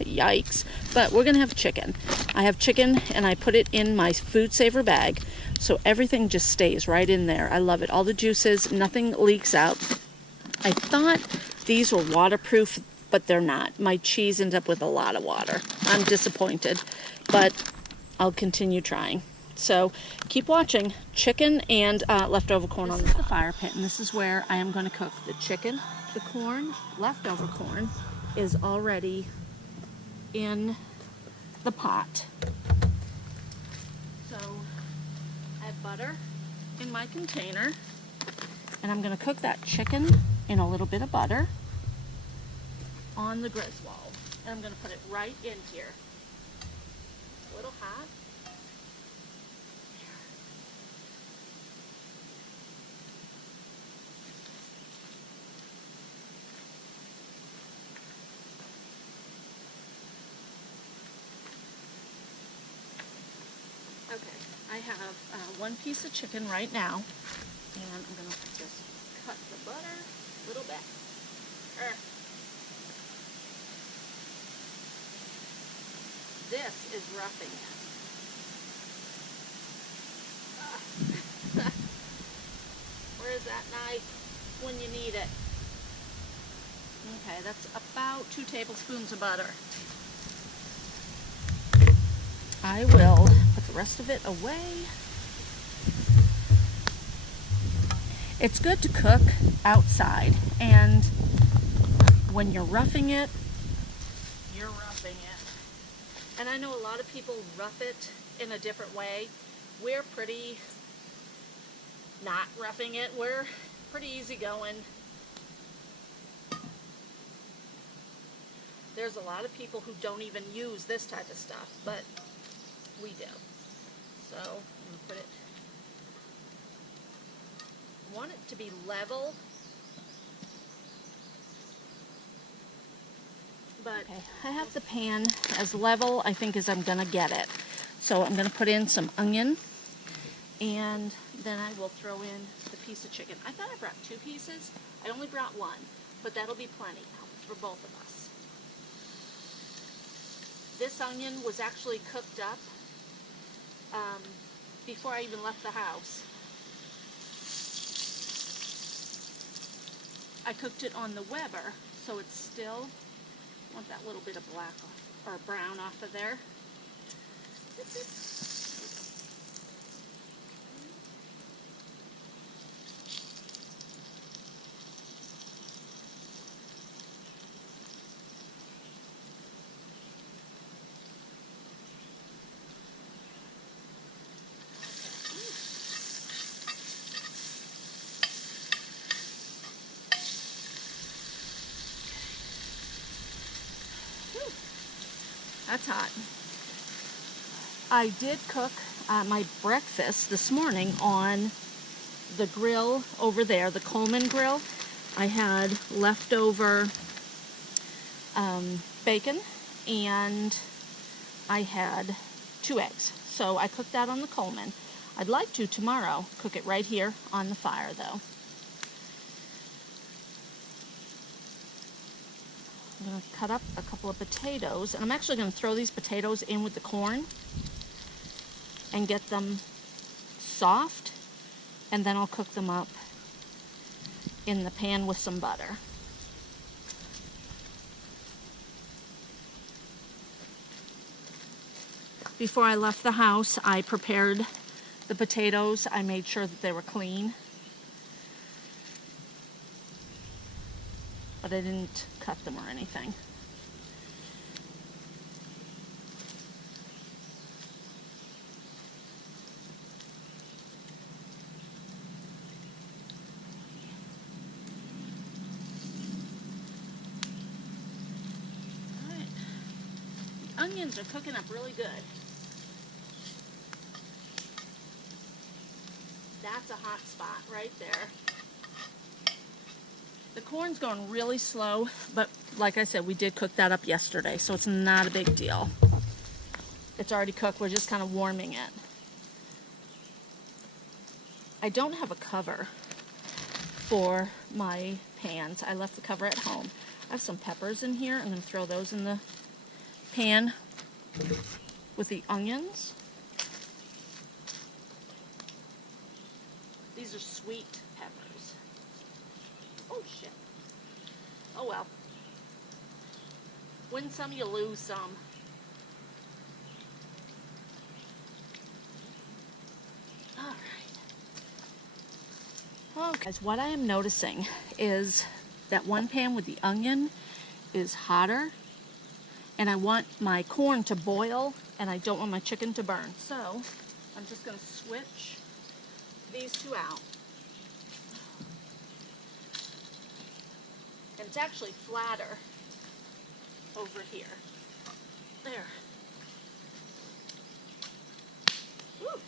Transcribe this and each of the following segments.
Yikes. But we're gonna have chicken. I have chicken and I put it in my food saver bag, so everything just stays right in there. I love it. All the juices, nothing leaks out. I thought these were waterproof, but they're not. My cheese ends up with a lot of water. I'm disappointed, but I'll continue trying. So keep watching. Chicken and leftover corn on the fire pit, and this is where I am going to cook the chicken. The corn, leftover corn, is already in the pot. So I have butter in my container, and I'm going to cook that chicken in a little bit of butter on the Griswold. And I'm going to put it right in here. A little hot. Okay, I have one piece of chicken right now, and I'm going to just cut the butter a little bit. This is roughing it. Where is that knife when you need it? Okay, that's about 2 tablespoons of butter. I will put the rest of it away. It's good to cook outside, and when you're roughing it, you're roughing it. And I know a lot of people rough it in a different way. We're pretty not roughing it. We're pretty easygoing. There's a lot of people who don't even use this type of stuff, but we do. So I'm going to put it, I want it to be level, but okay, I have the pan as level, I think, as I'm going to get it. So I'm going to put in some onion, and then I will throw in the piece of chicken. I thought I brought 2 pieces. I only brought 1, but that'll be plenty for both of us. This onion was actually cooked up before I even left the house. I cooked it on the Weber, so it's still, I want that little bit of black or brown off of there. That's it. That's hot. I did cook my breakfast this morning on the grill over there, the Coleman grill. I had leftover bacon, and I had 2 eggs. So I cooked that on the Coleman. I'd like to tomorrow cook it right here on the fire though. I'm going to cut up a couple of potatoes, and I'm actually going to throw these potatoes in with the corn and get them soft, and then I'll cook them up in the pan with some butter. Before I left the house, I prepared the potatoes. I made sure that they were clean, but I didn't cut them or anything. All right. The onions are cooking up really good. That's a hot spot right there. The corn's going really slow, but like I said, we did cook that up yesterday, so it's not a big deal. It's already cooked, we're just kind of warming it. I don't have a cover for my pans. I left the cover at home. I have some peppers in here. I'm going to throw those in the pan with the onions. These are sweet peppers. Oh shit. Oh well. Win some, you lose some. Alright. Okay, guys, what I am noticing is that one pan with the onion is hotter, and I want my corn to boil, and I don't want my chicken to burn. So I'm just going to switch these two out. And it's actually flatter over here. There. Woo,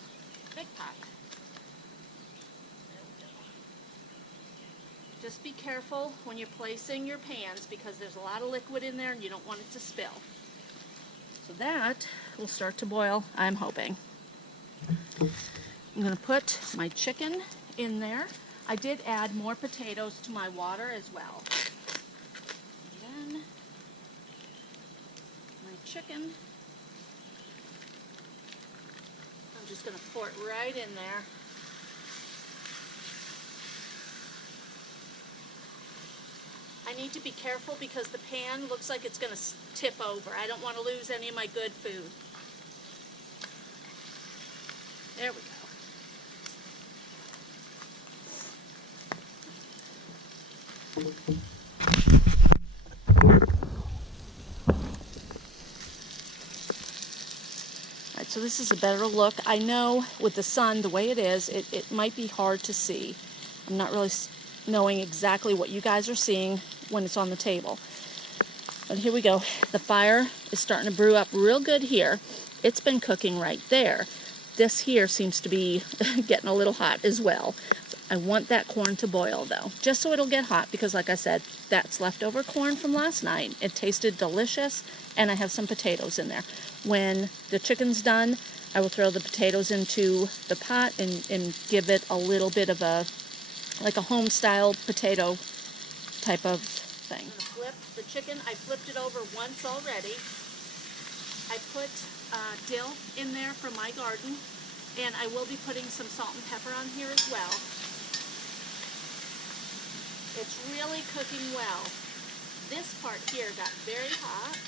big pot. There we go. Just be careful when you're placing your pans because there's a lot of liquid in there and you don't want it to spill. So that will start to boil, I'm hoping. I'm going to put my chicken in there. I did add more potatoes to my water as well. And then my chicken, I'm just going to pour it right in there. I need to be careful because the pan looks like it's going to tip over. I don't want to lose any of my good food. There we go. Alright, so this is a better look. I know with the sun, the way it is, it might be hard to see. I'm not really knowing exactly what you guys are seeing when it's on the table. But here we go. The fire is starting to brew up real good here. It's been cooking right there. This here seems to be getting a little hot as well. I want that corn to boil though, just so it'll get hot because like I said, that's leftover corn from last night. It tasted delicious and I have some potatoes in there. When the chicken's done, I will throw the potatoes into the pot and give it a little bit of a, like a home style potato type of thing. I'm gonna flip the chicken. I flipped it over once already. I put dill in there from my garden, and I will be putting some salt and pepper on here as well. It's really cooking well. This part here got very hot,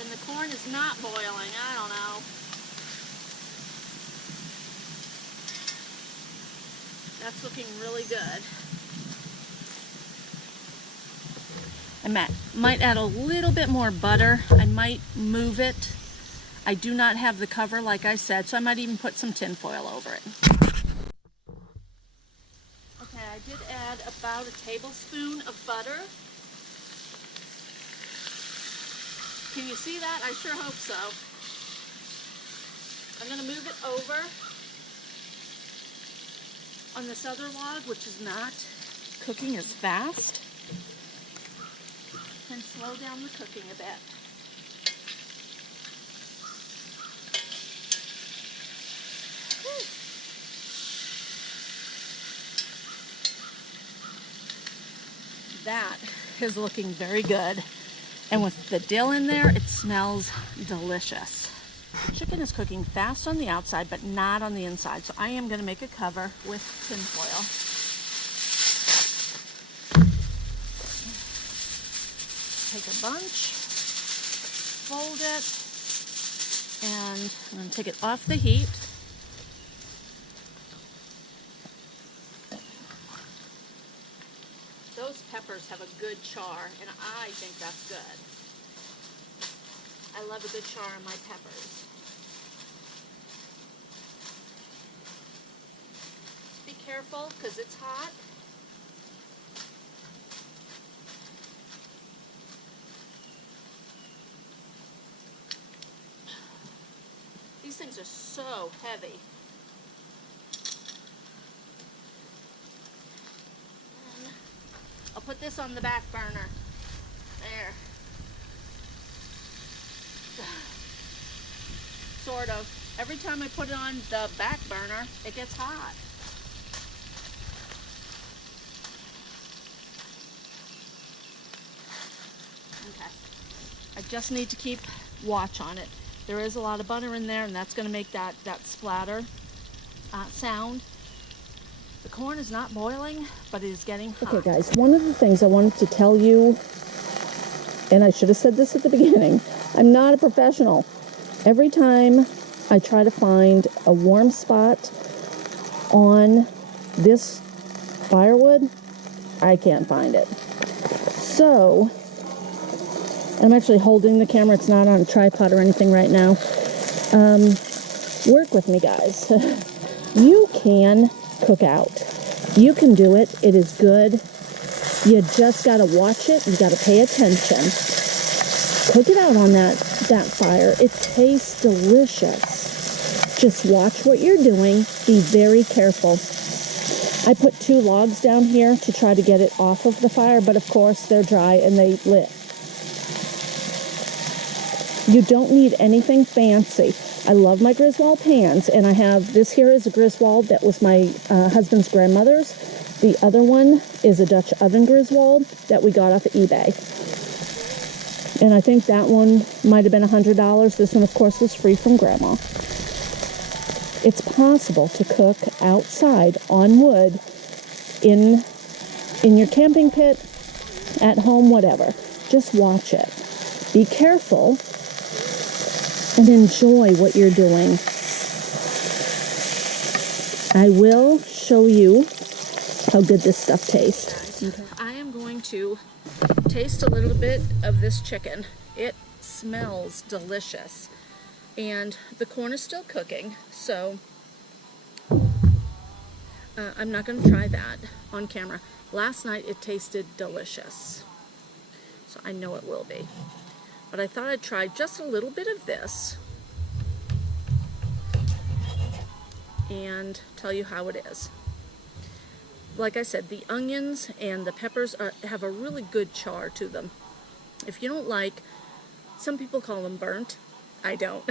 and the corn is not boiling. I don't know. That's looking really good. I might add a little bit more butter. I might move it. I do not have the cover like I said, so I might even put some tin foil over it. Okay, I did add about a tablespoon of butter. Can you see that? I sure hope so. I'm going to move it over on this other log, which is not cooking as fast, and slow down the cooking a bit. Whew. That is looking very good, and with the dill in there, it smells delicious. The chicken is cooking fast on the outside, but not on the inside, so I am going to make a cover with tin foil. Take a bunch, fold it, and I'm going to take it off the heat. Those peppers have a good char, and I think that's good. I love a good char on my peppers. Just be careful because it's hot. These things are so heavy. And I'll put this on the back burner. There. Sort of. Every time I put it on the back burner, it gets hot. I just need to keep watch on it. There is a lot of butter in there, and that's going to make that splatter sound. The corn is not boiling, but it is getting hot. Okay guys, one of the things I wanted to tell you, and I should have said this at the beginning, I'm not a professional. Every time I try to find a warm spot on this firewood, I can't find it. So, I'm actually holding the camera. It's not on a tripod or anything right now. Work with me, guys. You can cook out. You can do it. It is good. You just got to watch it. You got to pay attention. Cook it out on that fire. It tastes delicious. Just watch what you're doing. Be very careful. I put 2 logs down here to try to get it off of the fire, but of course they're dry and they lit. You don't need anything fancy. I love my Griswold pans, and I have, this here is a Griswold that was my husband's grandmother's. The other one is a Dutch oven Griswold that we got off of eBay. And I think that one might have been $100. This one, of course, was free from Grandma. It's possible to cook outside on wood in your camping pit, at home, whatever. Just watch it. Be careful and enjoy what you're doing. I will show you how good this stuff tastes. Okay. I am going to taste a little bit of this chicken. It smells delicious. And the corn is still cooking, so I'm not going to try that on camera. Last night it tasted delicious, so I know it will be. But I thought I'd try just a little bit of this and tell you how it is. Like I said, the onions and the peppers have a really good char to them. If you don't like, some people call them burnt. I don't.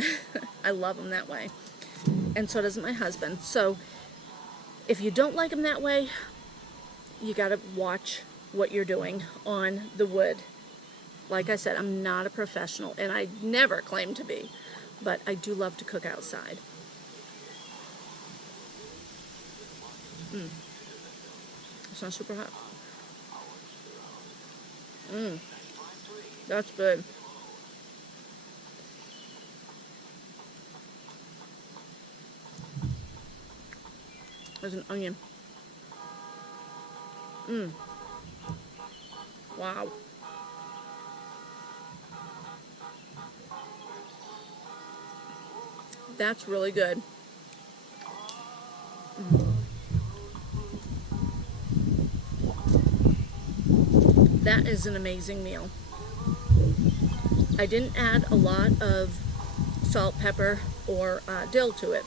I love them that way. And so does my husband. So if you don't like them that way, you gotta watch what you're doing on the wood. Like I said, I'm not a professional, and I never claim to be, but I do love to cook outside. It's not super hot. That's good. There's an onion. Wow. That's really good. That is an amazing meal. I didn't add a lot of salt, pepper, or dill to it.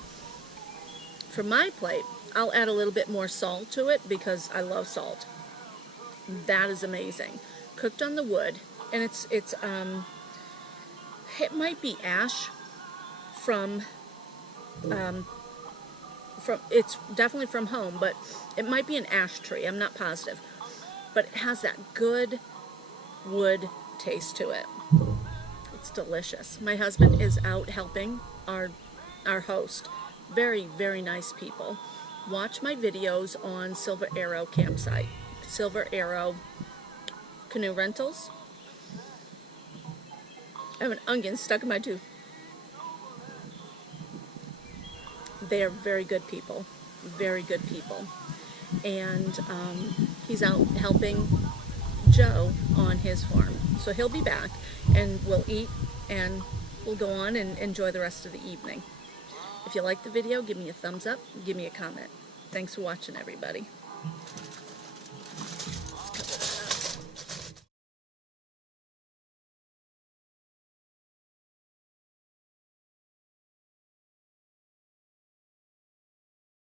For my plate, I'll add a little bit more salt to it because I love salt. That is amazing. Cooked on the wood, and it might be ash from it's definitely from home, but it might be an ash tree. I'm not positive, but it has that good wood taste to it. It's delicious. My husband is out helping our host. Very, very nice people. Watch my videos on Silver Arrow campsite. Silver Arrow Canoe Rentals. I have an onion stuck in my tooth. They are very good people. Very good people. And he's out helping Joe on his farm. So he'll be back, and we'll eat, and we'll go on and enjoy the rest of the evening. If you like the video, give me a thumbs up, give me a comment. Thanks for watching, everybody.